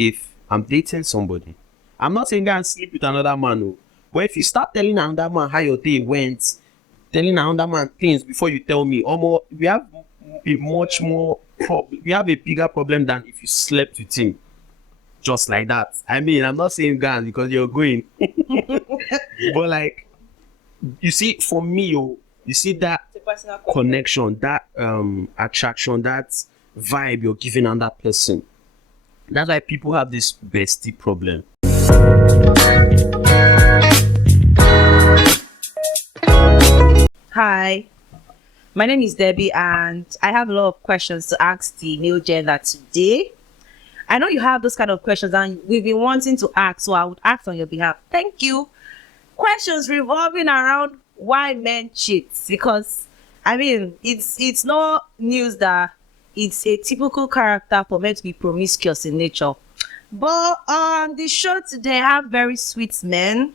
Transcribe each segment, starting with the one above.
if I'm dating somebody, I'm not saying go and sleep with another man, no. But if you start telling another man how your day went, telling another man things before you tell me, we have a much more we have a bigger problem than if you slept with him just like that. I mean, I'm not saying go because you're going, but like, you see, for me, you see that connection, that attraction, that vibe you're giving on that person. That's why people have this bestie problem. Hi, my name is Debby, and I have a lot of questions to ask the male gender today. I know you have those kind of questions, and we've been wanting to ask, so I would ask on your behalf. Thank you. Questions revolving around why men cheat, because I mean, it's no news that it's a typical character for men to be promiscuous in nature. But on the show today, I have very sweet men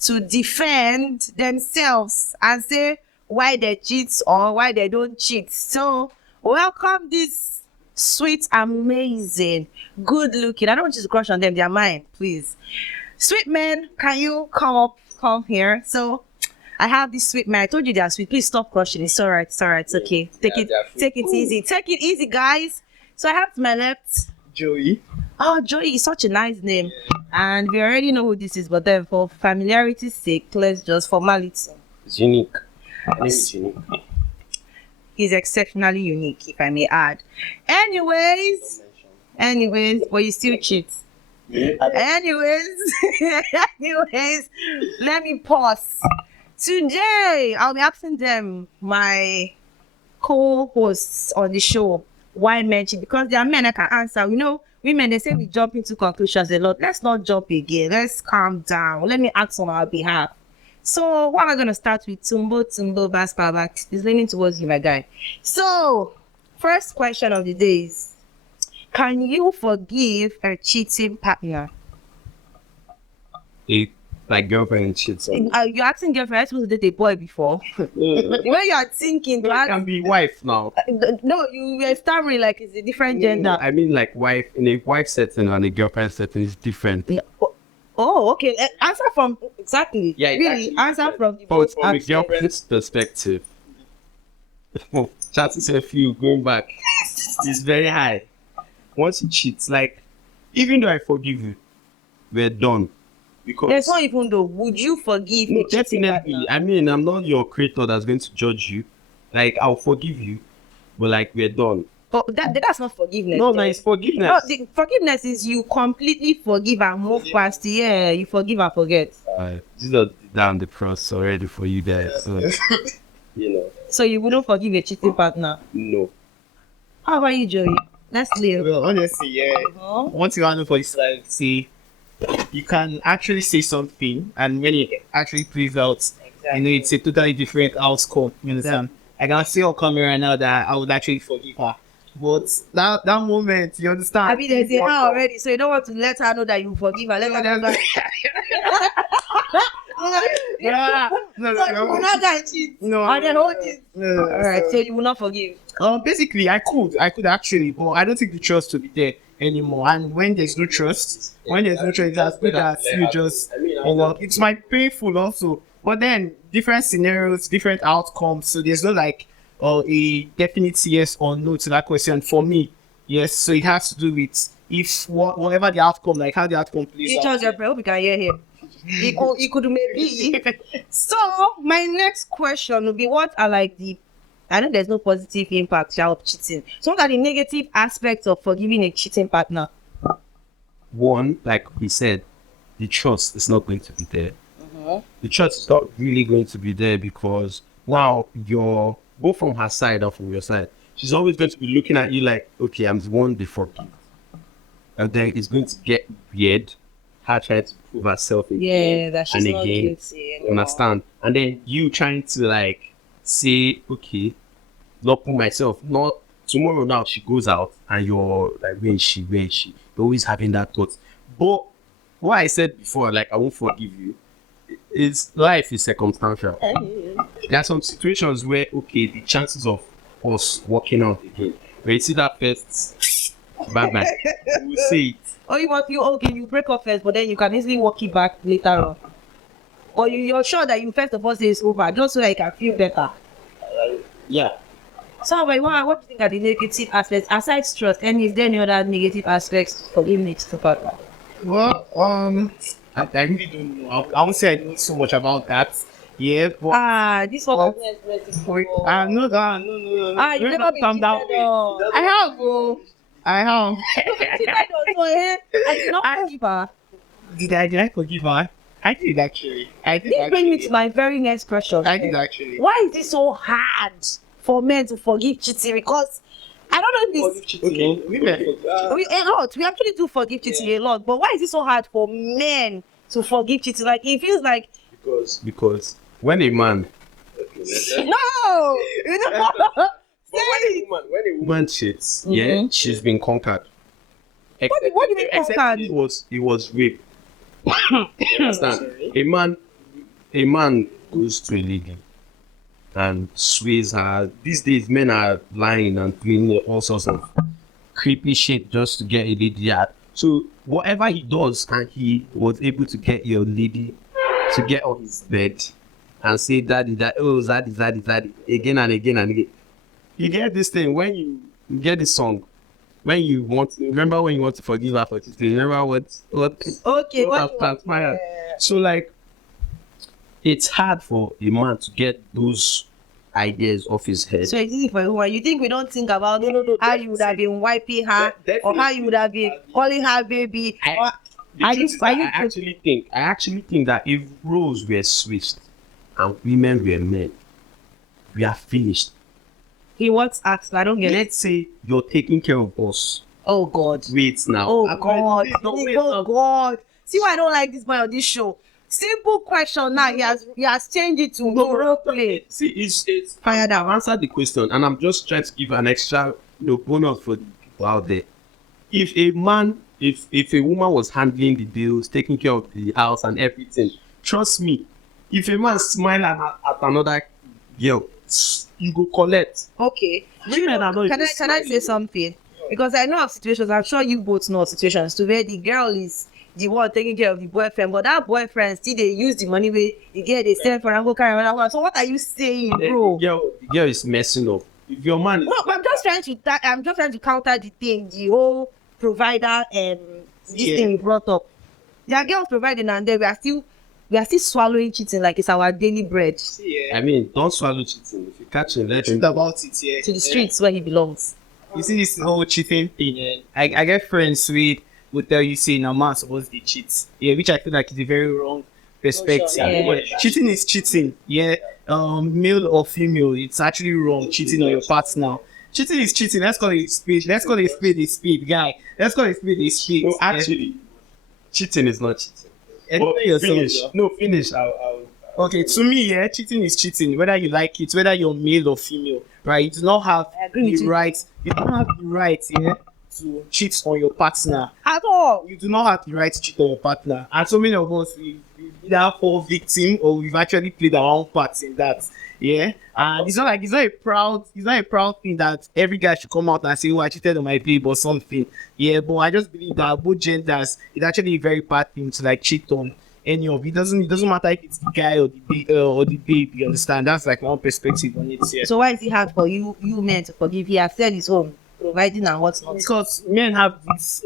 to defend themselves and say why they cheat or why they don't cheat. So welcome this sweet, amazing, good looking. I don't want you to crush on them, they're mine, please. Sweet men, can you come here? So I have this sweet man. I told you they are sweet. Please stop crushing. It's all right. It's all right. It's okay. Take it easy. Take it easy, guys. So I have to my left Joey. Oh, Joey is such a nice name. And we already know who this is, but then for familiarity's sake, let's just formality. It's unique. It's unique. He's exceptionally unique, if I may add. Anyways, but you still cheat. Anyways, let me pause. Today, I'll be asking them, my co-hosts on the show, why men cheat, because there are men that can answer. You know, women, they say we jump into conclusions a lot. Let's not jump again. Let's calm down. Let me ask on our behalf. So, what am I going to start with? Tumbo, Baspa, is leaning towards you, my guy. So, first question of the day is, can you forgive a cheating partner? If my girlfriend cheats on me. You're asking girlfriend, I'm supposed to date a boy before. When you are thinking, It can be wife now. no, you were stammering like it's a different gender. I mean, like wife, in a wife setting and a girlfriend setting is different. Yeah. Oh, okay. Answer from exactly. Yeah, really. Answer from the But from a girlfriend's perspective, chances of you going back is very high. Once you cheat, like, even though I forgive you, we're done. Because there's not even though. Would you forgive me? Definitely. I mean, I'm not your creator that's going to judge you. Like, I'll forgive you, but like, we're done. But that's not forgiveness. No, it's forgiveness. No, the forgiveness is you completely forgive and move past. Yeah, you forgive and forget. This is down the process already for you guys. So, you know. So you wouldn't forgive a cheating partner? No. How about you, Joey? Let's live. Well, honestly, yeah. One thing I know for is like, see, you can actually say something, and when it actually plays out, you know, it's a totally different outcome. You understand? I can see on camera right now that I would actually forgive her. But that moment, you understand? I mean, there's a her already, so you don't want to let her know that you forgive her. Let her know that. No. Not that cheat. No. And then hold it. No. All right, so you will not forgive. Basically, I could actually, but I don't think the trust will be there anymore. And when there's no trust, it's as good as you just, it might be painful also. But then different scenarios, different outcomes. So there's no like a definite yes or no to that question for me. Yes, so it has to do with if whatever the outcome, like how the outcome plays You out. chose your prayer. Hope you can hear him. He could maybe. So my next question would be, what are like I know there's no positive impact of cheating. So what are the negative aspects of forgiving a cheating partner? One, like we said, the trust is not going to be there. The trust is not really going to be there because, wow, you're both from her side or from your side. She's always going to be looking at you like, okay, I'm the one they forgive. And then it's going to get weird. Her trying to prove herself again. Yeah, that she's not guilty anymore. Understand? And then you trying to like say, okay, not put myself, not tomorrow now she goes out and you're like, when she, you're always having that thought. But what I said before, like, I won't forgive you, is life is circumstantial. There are some situations where, okay, the chances of us working out again, where you see that first Bye bye. We'll see it. Or you break up first, but then you can easily walk it back later on. Or you're sure that you first of all say it's over, just so that you can feel better. Yeah. So, but what do you think are the negative aspects aside trust? And is there any other negative aspects for forgiveness to partner? Well, I really don't know. I won't say I know so much about that. Yeah, but This one. no, no. You never been Calm down. cheated on. I have, bro. I have. Cheated on, so, I did not forgive her. Did I forgive her? I did actually. This brings me to my very next question. I did actually. Why is it so hard for men to forgive cheating? Because I don't know if it's we actually do forgive cheating a lot, but why is it so hard for men to forgive cheating? Like it feels like Because when a man no, you know. when a woman cheats, yeah, she's been conquered. What do you mean Except conquered? it was rape. Understand? A man goes to a lady and sways her. These days, men are lying and doing all sorts of creepy shit just to get a lady out. So whatever he does, and he was able to get your lady to get on his bed and say daddy, again and again and again. You get this thing when you get this song. When you want to forgive her for cheating, remember what has transpired. So like, it's hard for a man to get those ideas off his head. So it's easy for a woman. You think we don't think about how you would have been wiping her, or how you would have been calling her baby? I actually think that if roles were switched and women were men, we are finished. He wants asked. I don't get it. Let's say you're taking care of us. Oh God. Wait now. Oh God. Wait, Oh God. See why I don't like this boy on this show. Simple question now. He has changed it to role play. See, it's fired. I've answered the question, and I'm just trying to give an extra bonus for the people out there. If a woman was handling the bills, taking care of the house and everything, trust me, if a man smiles at another girl, you go collect. Okay. Women are not. Can I say something? Because I know of situations, I'm sure you both know of situations to where the girl is the one taking care of the boyfriend, but that boyfriend still they use the money where the girl they send for and go carry another one. So what are you saying, bro? The girl is messing up. If your man, well, I'm just trying to counter the whole provider this thing you brought up. There are girls providing, and then we are still swallowing cheating like it's our daily bread. I mean, don't swallow cheating. If you catch him, let him about it, to the streets where he belongs. You see this whole cheating thing, I get friends with would tell you say no man supposed to cheat. Yeah, which I feel like is a very wrong perspective. Cheating is cheating. Yeah. Male or female, it's actually wrong cheating on your partner. Cheating is cheating. Let's call it speed. Let's call it speed, guy. Let's call it speed. No, actually, cheating is not cheating. Finish. Okay, to me, cheating is cheating. Whether you like it, whether you're male or female, right? You do not have the right. You don't have the right, to cheat on your partner At all. You do not have the right to cheat on your partner. And so many of us, we either fall victim or we've actually played our own part in that. Yeah, and it's not a proud thing that every guy should come out and say, "Oh, I cheated on my babe" or something. Yeah, but I just believe that both genders, it's actually a very bad thing to like cheat on any of it. It doesn't matter if it's the guy or the babe. You understand? That's like one perspective on it. Yeah. So why is it hard for you men to forgive? He has said his own, providing and what's not. Because men have this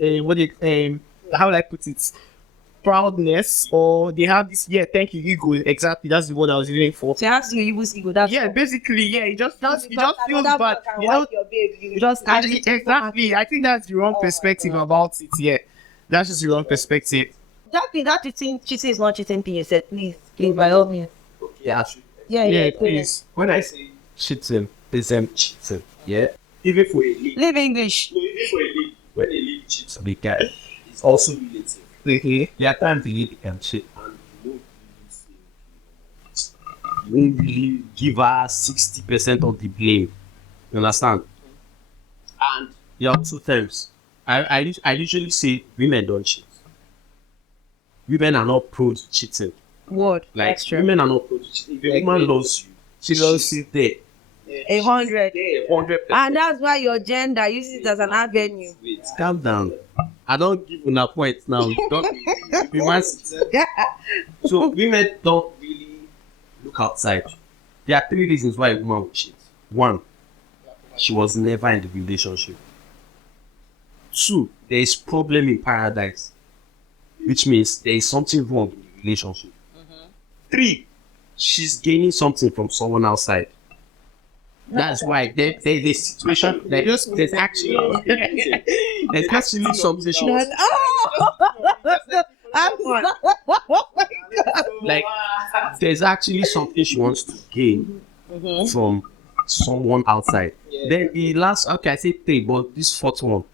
how will I put it? Proudness, or they have this thank you ego. Exactly, that's the word I was looking for. So you have to use ego. That's basically it just feels bad. You just exactly. I think that's the wrong perspective about it. Yeah, that's just the wrong perspective. That you think cheating is not cheating thing you said, please by all means. Yeah, please. When I say cheating, it's cheating. Yeah, even for a lady. Live English. No, even for a lady, when a lady cheats on the guy, it's also relative. There are times the lady can cheat and you don't really give her 60% of the blame. You understand? And there are also times I usually say women don't cheat. Women are not prone to cheating. Word. Like Extra. women are not prone to cheating. If a woman loves you, she loves you there. 100. Yeah, 100%. And that's why your gender uses it as an avenue. Wait, calm down. I don't give una points now. Don't be massive. So women don't really look outside. There are 3 reasons why a woman would cheat. 1, she was never in the relationship. 2, there is problem in paradise, which means there is something wrong in the relationship. 3, she's gaining something from someone outside. That's why there's a situation. There's actually something she wants. Like there's actually something she wants to gain from someone outside. Then the last, okay, I say 3, but this 4th one,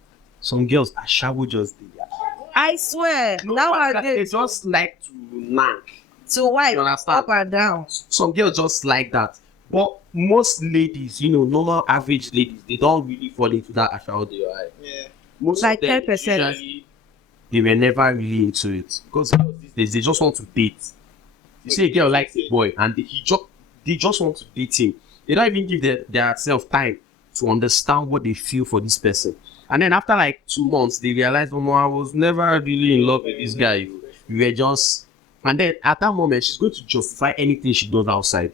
some girls are shallow just there. I swear. They Nowadays, just like to knock. to wipe You understand? up and down. Some girls just like that. But most ladies, normal average ladies, they don't really fall into that ashao they are. Yeah. Most Like of them 10%. usually, they were never really into it because girls these days, they just want to date. You see a girl likes a boy and they just want to date him. They don't even give their self time to understand what they feel for this person. And then after like 2 months, they realize, oh no, I was never really in love with this guy. We were just, and then at that moment, she's going to justify anything she does outside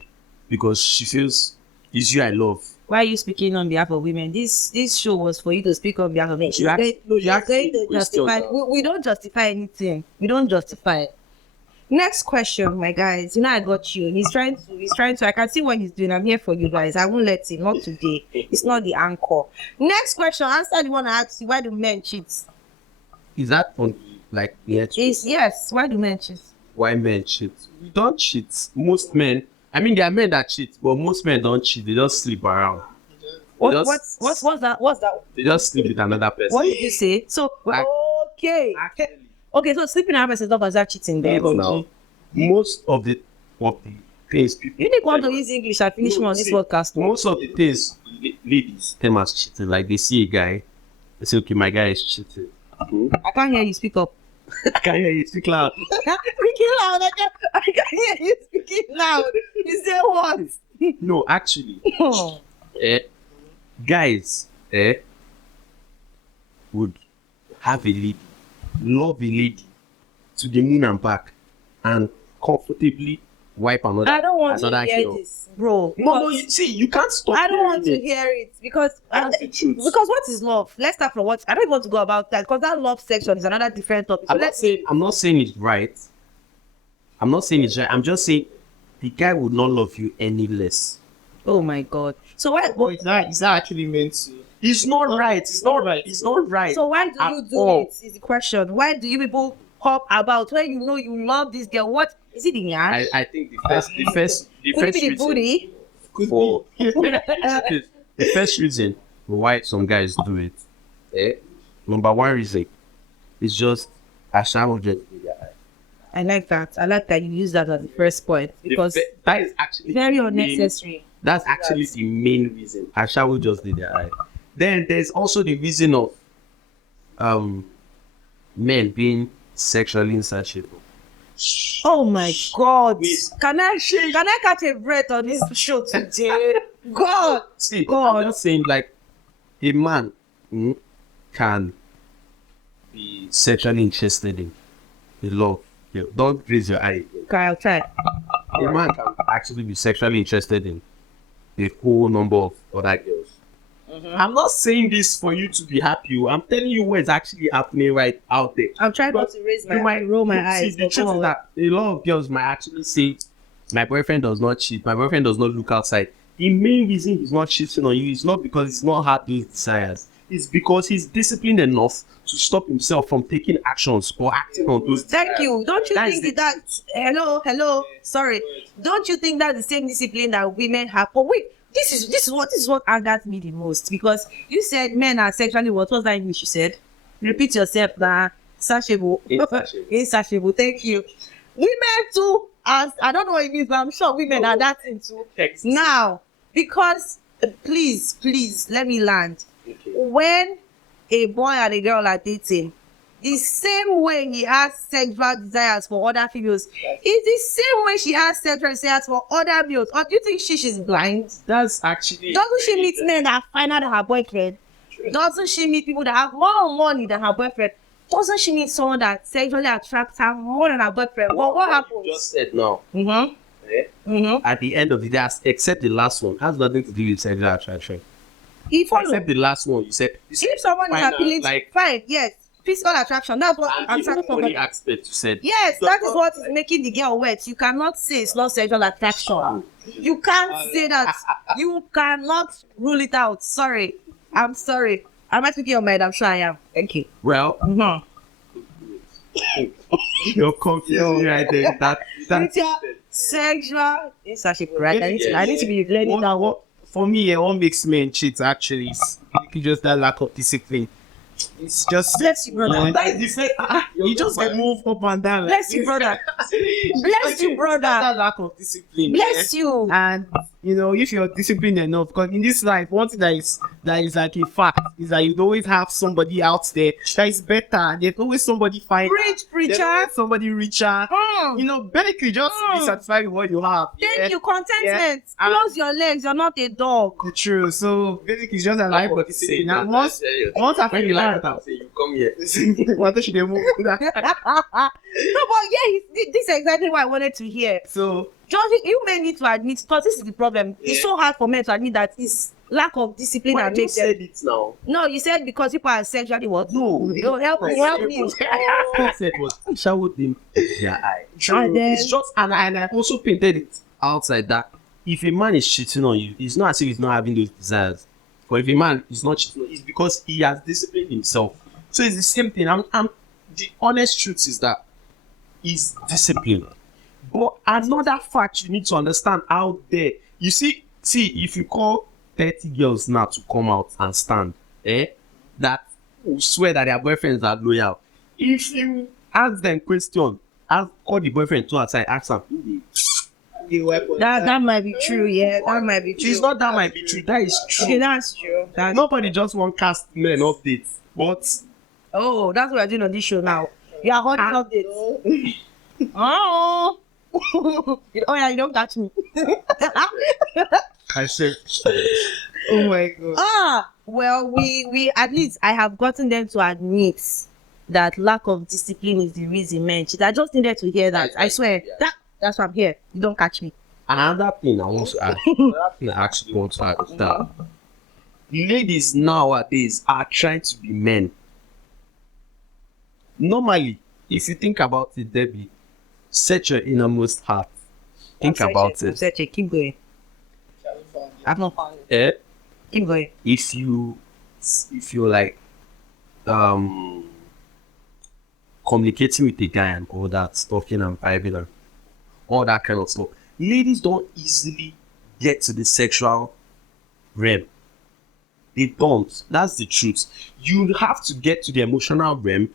because she feels it's you I love. Why are you speaking on behalf of women? This show was for you to speak on behalf of men. You ask- no, you ask Going me to the question justify. now. We don't justify anything. We don't justify it. Next question, my guys. I got you. He's trying to. I can see what he's doing. I'm here for you guys. I won't let him. Not today. It's not the anchor. Next question. Answer the one I asked you. Why do men cheat? Is that on like Is yes. Why do men cheat? why men cheat? We don't cheat. Most men, I mean, there are men that cheat, but most men don't cheat. They just sleep around. What's that? What's that? They just sleep with another person. What did you say? So okay. Okay, so sleeping around is not considered cheating then. Now, most of the things people. You didn't want to use English and finish me on this podcast. Most of the things ladies them as cheating. Like they see a guy, they say, okay, my guy is cheating. I can't hear you speak up. I can hear you speak loud. Speaking loud. I can hear you speaking loud. You say what? No, actually, guys, would have a lady, love a lady to the moon and back, and comfortably wipe another. I don't want to another hear girl. this, bro. No, you see, you can't stop. I don't want to hearing it. hear it because That's the truth. because what is love? Let's start from what I don't even want to go about that because that love section is another different topic. So I'm not saying it's right. I'm not saying it's right. I'm just saying the guy would not love you any less. oh my god. So why? But it's not actually meant to. It's not right. It's not right. It's not right. So why do At you do all. it? Is the question. Why do you people hop about when you know you love this girl? What is it in your hand? I think the first Could it be the reason booty? for the first reason why some guys do it, number 1 reason is just a shower just with their eye. I like that. I like that you use that as the first point because That is actually very the main- unnecessary. That's actually the main reason. A shower just with their eye. Then there's also the reason of men being sexually insatiable. Oh my god. Wait. Can I catch a breath on this show today? God. See, God. I'm just saying, like, a man can be sexually interested in a love. Yeah, don't raise your eye. Okay, I'll try. A man can actually be sexually interested in a whole number of other girls. I'm not saying this for you to be happy. I'm telling you what is actually happening right out there. I'm trying not But to raise you my might roll my see, eyes. the but truth come is on. that a lot of girls might actually say, my boyfriend does not cheat, my boyfriend does not look outside. The main reason he's not cheating on you is not because he's not had those desires. It's because he's disciplined enough to stop himself from taking actions or acting on those Thank you. Don't you That is think it. that hello, sorry. Don't you think that's the same discipline that women have? But wait, this is what angers me the most because you said men are sexually what was that English you said? Repeat yourself now. Insatiable. Insatiable. Insatiable. Thank you. Women too, as I don't know what it means, but I'm sure women are that into text. now because please let me land. Okay. When a boy and a girl are dating, the same way he has sexual desires for other females is the same way she has sexual desires for other males. Or do you think she's blind? That's actually. Doesn't she meet men that are finer than her boyfriend? Doesn't she meet people that have more money than her boyfriend? Doesn't she meet someone that sexually attracts her more than her boyfriend? Well, what happens? You just said now. Mm-hmm. Eh? Mm-hmm. At the end of the day, except the last one, has nothing to do with sexual attraction. If Except the last one, you said. if someone is fine, appealing, like- fine, yes, physical attraction. That's what And attracts the body somebody. aspect, you said. Yes, that is what is making the girl wet. You cannot say it's not sexual attraction. You can't say that. You cannot rule it out. Sorry. I'm sorry. Am I speaking your mind? I'm sure I am. Thank you. Well, Mm-hmm. you're confusing right there. That Sexual censorship, right? I need to be learning What, that. what, for me, what makes men cheat actually is just that lack of discipline. It's just Bless you, brother. that is the you just move up and down. Bless you, brother. Bless you, brother. That lack of discipline. Bless you. And you know, if you're disciplined enough, because in this life, one thing that is like a fact is that you always have somebody out there that is better. There's always somebody finer. Preach, There's preacher. always somebody richer. You know, basically just be satisfied with what you have. Thank you. Contentment. Yeah. Close your legs. You're not a dog. True. So basically, it's just a lack of discipline. And once I when feel you like like that, say you come here. what should they move? No, but yeah, this is exactly what I wanted to hear. So John, you may need to admit, because this is the problem. It's so hard for men to admit that it's lack of discipline But I that makes just them. said it now. No, you said because people are sexually what? No. You help me, help me. I said what? Showered them their eye. And then- It's just and I also painted it outside that if a man is cheating on you, it's not as if he's not having those desires. But if a man is not cheating, it's because he has disciplined himself. So it's the same thing. The honest truth is that he's disciplined. But another fact you need to understand out there, you see, if you call 30 girls now to come out and stand, that will swear that their boyfriends are loyal. If you ask them question, call the boyfriend to outside, ask them. That might be true, yeah. That might be true. It's not that might be true, that is Okay, true. that's true. Nobody just want cast men updates. But Oh, that's what we're doing on this show now. You are holding updates. Oh. Oh yeah, you don't catch me. I said, oh my god. Well, we at least I have gotten them to admit that lack of discipline is the reason men cheat. I just needed to hear that. I swear. That's why I'm here. You don't catch me. another thing I want to add, another thing I actually want to add is that ladies nowadays are trying to be men. Normally, if you think about it, Debbie, set your innermost heart. Think about it. Search it. Keep going. I've not found it. Keep going. If you like communicating with a guy and all that, talking and vibing and all that kind of stuff, ladies don't easily get to the sexual realm. They don't. That's the truth. You have to get to the emotional realm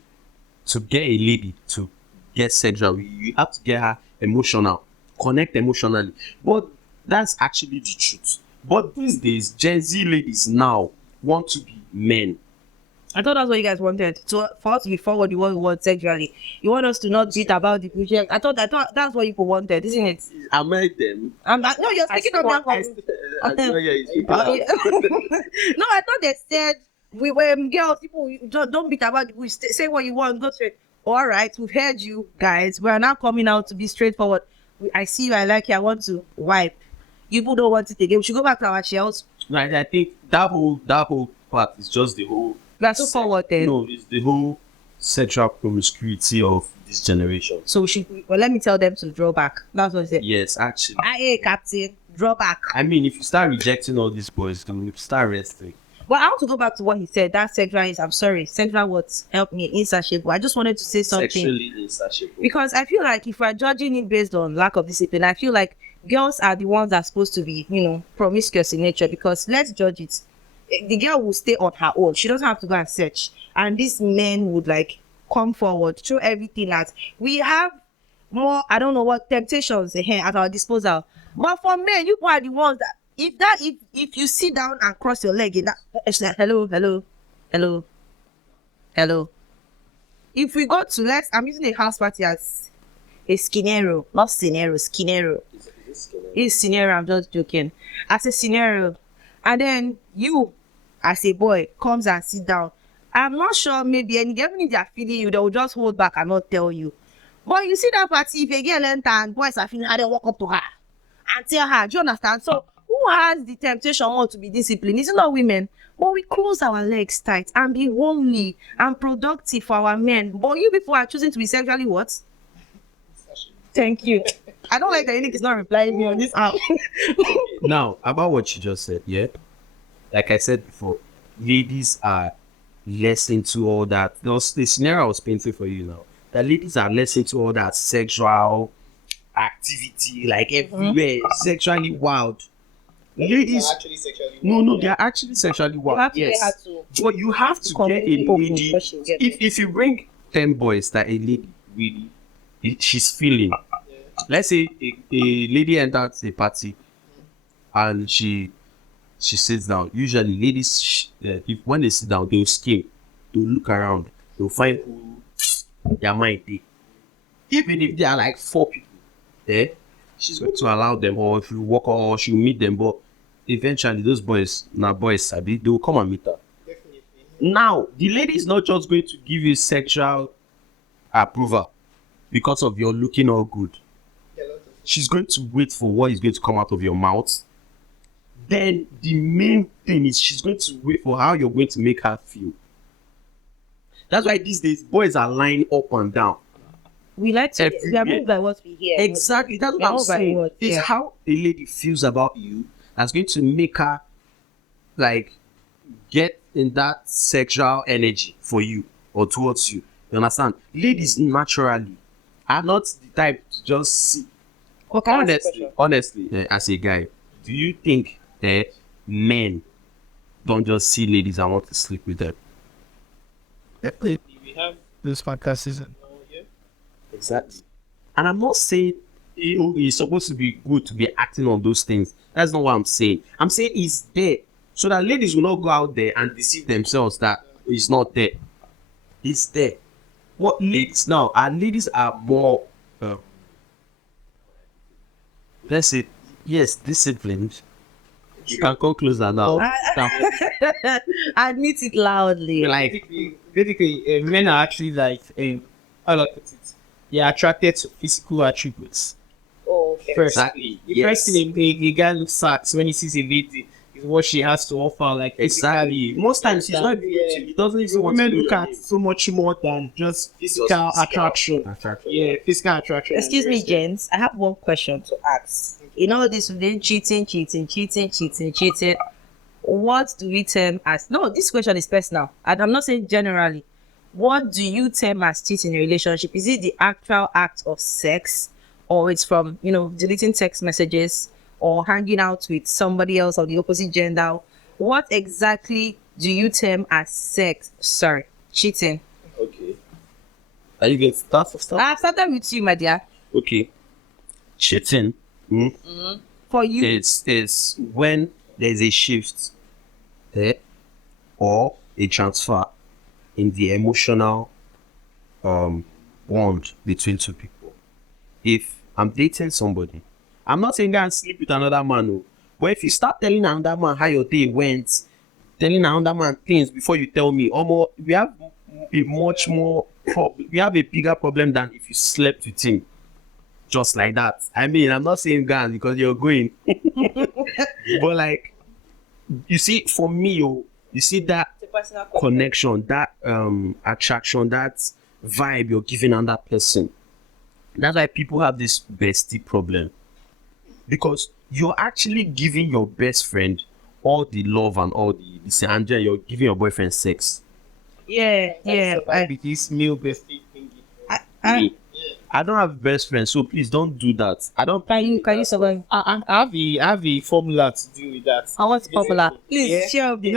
to get a lady to get sexual. You have to get her emotional, connect emotionally. But that's actually the truth. But these days, Gen Z ladies now want to be men. I thought that's what you guys wanted. So for us to be forward, you want sexually. You want us to not beat about the project. I thought that's what you wanted, isn't it? Am I them? No, you're speaking on behalf of. No, I thought they said we were girls. People don't beat about. We say what you want. Go straight. All right, we've heard you guys. We're now coming out to be straightforward. I see you. I like you. I want to wipe. You people don't want it again. We should go back to our shells. Right, I think that whole part is just the whole. That's so forward then. No, it's the whole sexual promiscuity of this generation. So we should. Well, let me tell them to draw back. That's what I said. Yes, actually. Hey, Captain, draw back. I mean, if you start rejecting all these boys, then you start resting. Well, I want to go back to what he said. That sexual is. I'm sorry, sexual what helped me insatiable. I just wanted to say something Sexually insatiable. because I feel like if we're judging it based on lack of discipline, I feel like girls are the ones that are supposed to be, promiscuous in nature. Because let's judge it. The girl will stay on her own. She doesn't have to go and search. And these men would come forward, show everything that we have more, I don't know what temptations at our disposal. But for men, you are the ones that if you sit down and cross your leg in that, it's like hello. If if we go to I'm using a house party as a scenario, not scenario, scenario. It's scenario, I'm just joking. As a scenario, and then you, as a boy, comes and sit down. I'm not sure, maybe, and even if they are feeling you, they will just hold back and not tell you. But you see that party, if a girl enter and boys are feeling how they walk up to her and tell her, do you understand? So, who has the temptation more to be disciplined? It's not women. But we close our legs tight and be homely and productive for our men. But you people are choosing to be sexually what? Thank you. I don't like that Unique is not replying me on this app. Now, about what you just said, yeah? Like I said before, ladies are less into all that. The scenario I was painting for you now, that ladies are less into all that sexual activity, like everywhere, sexually wild. Ladies, no, they are actually sexually wild. Yes, but you have to get a lady. If you bring 10 boys that a lady really, she's feeling. Let's say a lady enters a party and she sits down. Usually, ladies, if when they sit down, they'll skim, they'll look around, they'll find who their mind is. Even if there are like 4 people there, she's going to allow them, or if you walk or she'll meet them. But eventually, those boys, they will come and meet her. Definitely. Now, the lady is not just going to give you sexual approval because of your looking all good. She's going to wait for what is going to come out of your mouth. Then the main thing is she's going to wait for how you're going to make her feel. That's why these days boys are lying up and down. We like to we are moved by what we hear. Exactly. That's what I'm saying. It's how a lady feels about you that's going to make her like get in that sexual energy for you or towards you. You understand? Ladies naturally are not the type to just see. Honestly, as a guy, do you think that men don't just see ladies and want to sleep with them? We have this podcast season. Exactly. And I'm not saying it's supposed to be good to be acting on those things. That's not what I'm saying. I'm saying it's there. So that ladies will not go out there and deceive themselves that it's not there. It's there. What ladies now? Our ladies are more let's say, yes, disciplined. You can come closer now. Admit it loudly. Like basically, men are actually like how do I put it? They are attracted to physical attributes. Oh, okay. First, Exactly. the first thing a guy looks at when he sees a lady is what she has to offer. Like Exactly. Most times he's not beautiful. He doesn't even want women to look at so much more than just physical attraction. Yeah, physical attraction. Excuse me, gents. I have one question to ask. In all this, then cheating. What do we term as? No, this question is personal. And I'm not saying generally. What do you term as cheating in a relationship? Is it the actual act of sex, or it's from deleting text messages, or hanging out with somebody else of the opposite gender? What exactly do you term as sex? Sorry, cheating. Okay. Are you going to start or start? I started with you, my dear. Okay. Cheating. For you, It's when there's a shift there or a transfer in the emotional bond between two people. If I'm dating somebody, I'm not saying go and sleep with another man, no. But if you start telling another man how your day went, telling another man things before you tell me, we have a much more we have a bigger problem than if you slept with him. Just like that. I mean, I'm not saying guys because you're going. But like, you see, for me, you see that connection, that attraction, that vibe you're giving on that person. That's why people have this bestie problem. Because you're actually giving your best friend all the love and all the and then you're giving your boyfriend sex. yeah. With this male bestie thingy. I don't have best friends, so please don't do that. I don't. Can you survive? I have a formula to deal with that. I want popular. Please Yeah. share a bit.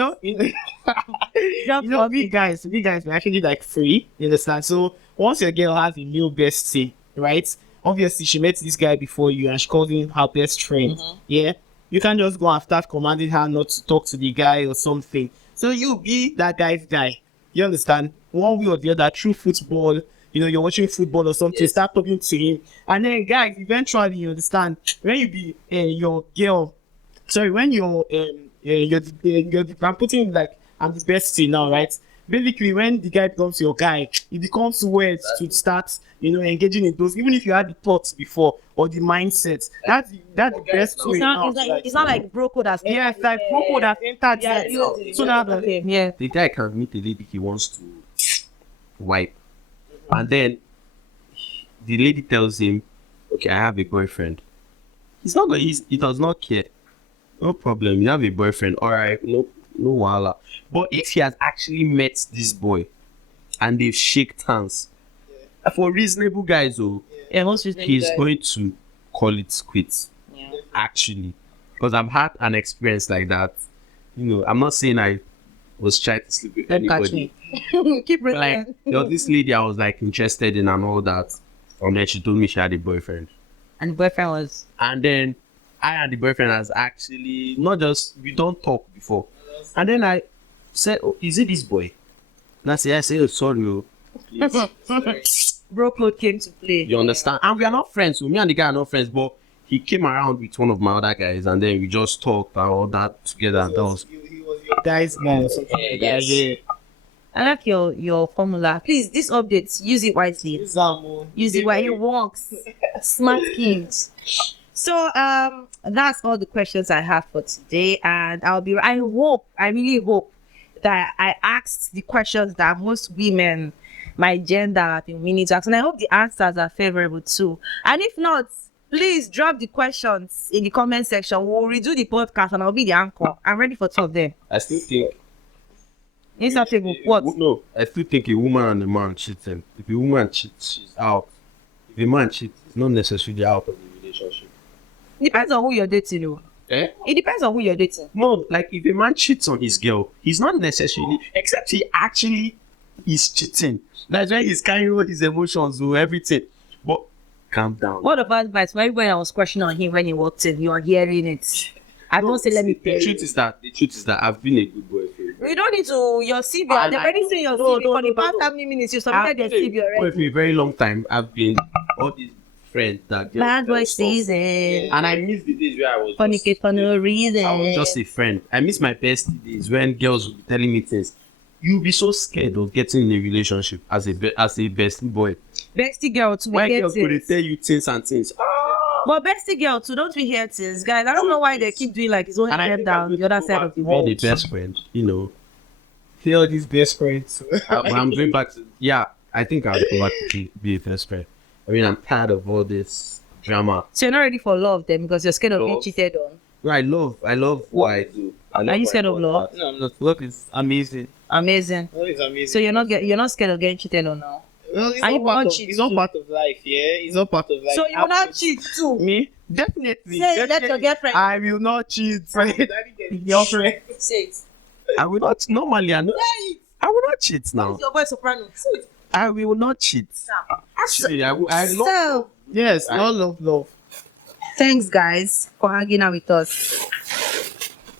We guys we're actually like free, you understand? So once your girl has a new bestie, right? Obviously she met this guy before you and she calls him her best friend. Yeah. You can't just go and start commanding her not to talk to the guy or something. So you be that guy's guy. You understand? one way or the other through football. You know, you're watching football or something, start talking to him. And then, guys, eventually, you understand, when you be your girl, sorry, when I'm putting like, I'm the bestie now, right? Basically, when the guy becomes your guy, it becomes weird to start, you know, engaging in those, even if you had the thoughts before or the mindset. That's the best way out. It's not like bro code has Yeah, it's like bro code has entered. So now, okay, yeah. The guy can meet a lady he wants to wipe, and then the lady tells him, "Okay, I have a boyfriend." He's not going. He does not care. No problem. You have a boyfriend. All right. No wahala. But if he has actually met this boy, and they've shaked hands, for reasonable guys, though, Yeah, most reasonable he's guys. going to call it quits. Yeah. Actually, because I've had an experience like that. You know, I'm not saying I was trying to sleep with Don't catch anybody. me. Keep Like, reading. there was this lady I was like interested in and all that. And then she told me she had a boyfriend. And the boyfriend was And then I and the boyfriend has actually not just, we don't talk before. And then I said, "Oh, is it this boy?" And I said, "Oh, sorry, oh, please." bro code came to play. You understand? And we are not friends. So me and the guy are not friends, but he came around with one of my other guys and then we just talked and all that together. And that was He was your guy's man or something like that. Yeah. I like your formula. Please, this update, use it wisely. Use it while it works. Smart kids. So that's all the questions I have for today, and I really hope that I asked the questions that most women, my gender, have been meaning to ask, and I hope the answers are favorable too. And if not, please drop the questions in the comment section. We'll redo the podcast, and I'll be the anchor. I'm ready for two of them. I still think Instantable. What? No, I still think a woman and a man cheating. If a woman cheats, she's out. If a man cheats, it's not necessarily out of the relationship. It depends on who you're dating, though. It depends on who you're dating. No, like if a man cheats on his girl, he's not necessarily, except he actually is cheating. That's why he's carrying all his emotions or everything. But calm down. What about advice? When I was questioning on him when he walked in, you are hearing it. I don't say let me tell The you. truth is that I've been a good boyfriend. You don't need to your CV. And They've already seen your CV for the past how many minutes you submitted your CV already. For a very long time, I've been all these friends that Bad boy stuff. season. And I miss the days where I was Fornicate for no reason. I was just a friend. I miss my best days when girls would be telling me things. You'll be so scared of getting in a relationship as a bestie boy. Bestie girl too. Why We hear girls could things. tell you things and things? But bestie girl too, don't we hear things, guys? I don't know why they keep doing like it's only And I them think down the other side of the Being world. the best friend, you know. Feel these best friends. I'm going back to I think I'll go back to be a best friend. I mean, I'm tired of all this drama. So you're not ready for love then because you're scared of being Love. cheated on. I love what I do. Are you scared of love? No, I'm not. Love is amazing. Amazing. Love is amazing. So you're not scared of getting cheated on now. Well, it's Are you all part not of, cheat it's all too? part of life, yeah. It's all part of life. So you will not cheat too. Me? Definitely. Say let definitely. your girlfriend I will not cheat. Girlfriend. say it. I will not normally. I will not cheat now. What's your voice soprano? Say it. I will not cheat. Actually, I love. So Yes, love. thanks guys for hanging out with us.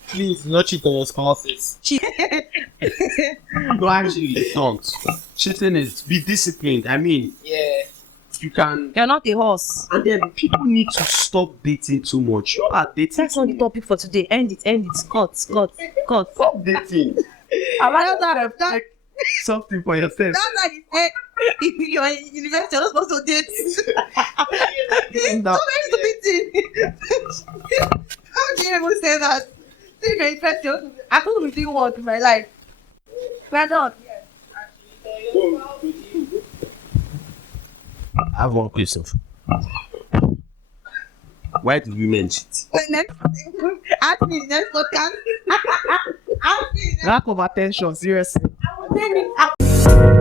Please, do not cheat on your spouses. No, actually, don't. Cheating is be disciplined. I mean, Yeah. you can. You're not a horse. And then people need to stop dating too much. You are dating. That's not the topic for today. End it. Cut. Stop dating. That Something for yourself. that's like if you're in university, you're not supposed to date. No. So very stupid thing. How do you even say that? If you're infected, I told him doing what in my life. We're done. I have one question. Why do women cheat? Next, ask me next podcast. Ask me next. Lack of attention, seriously. I will send it.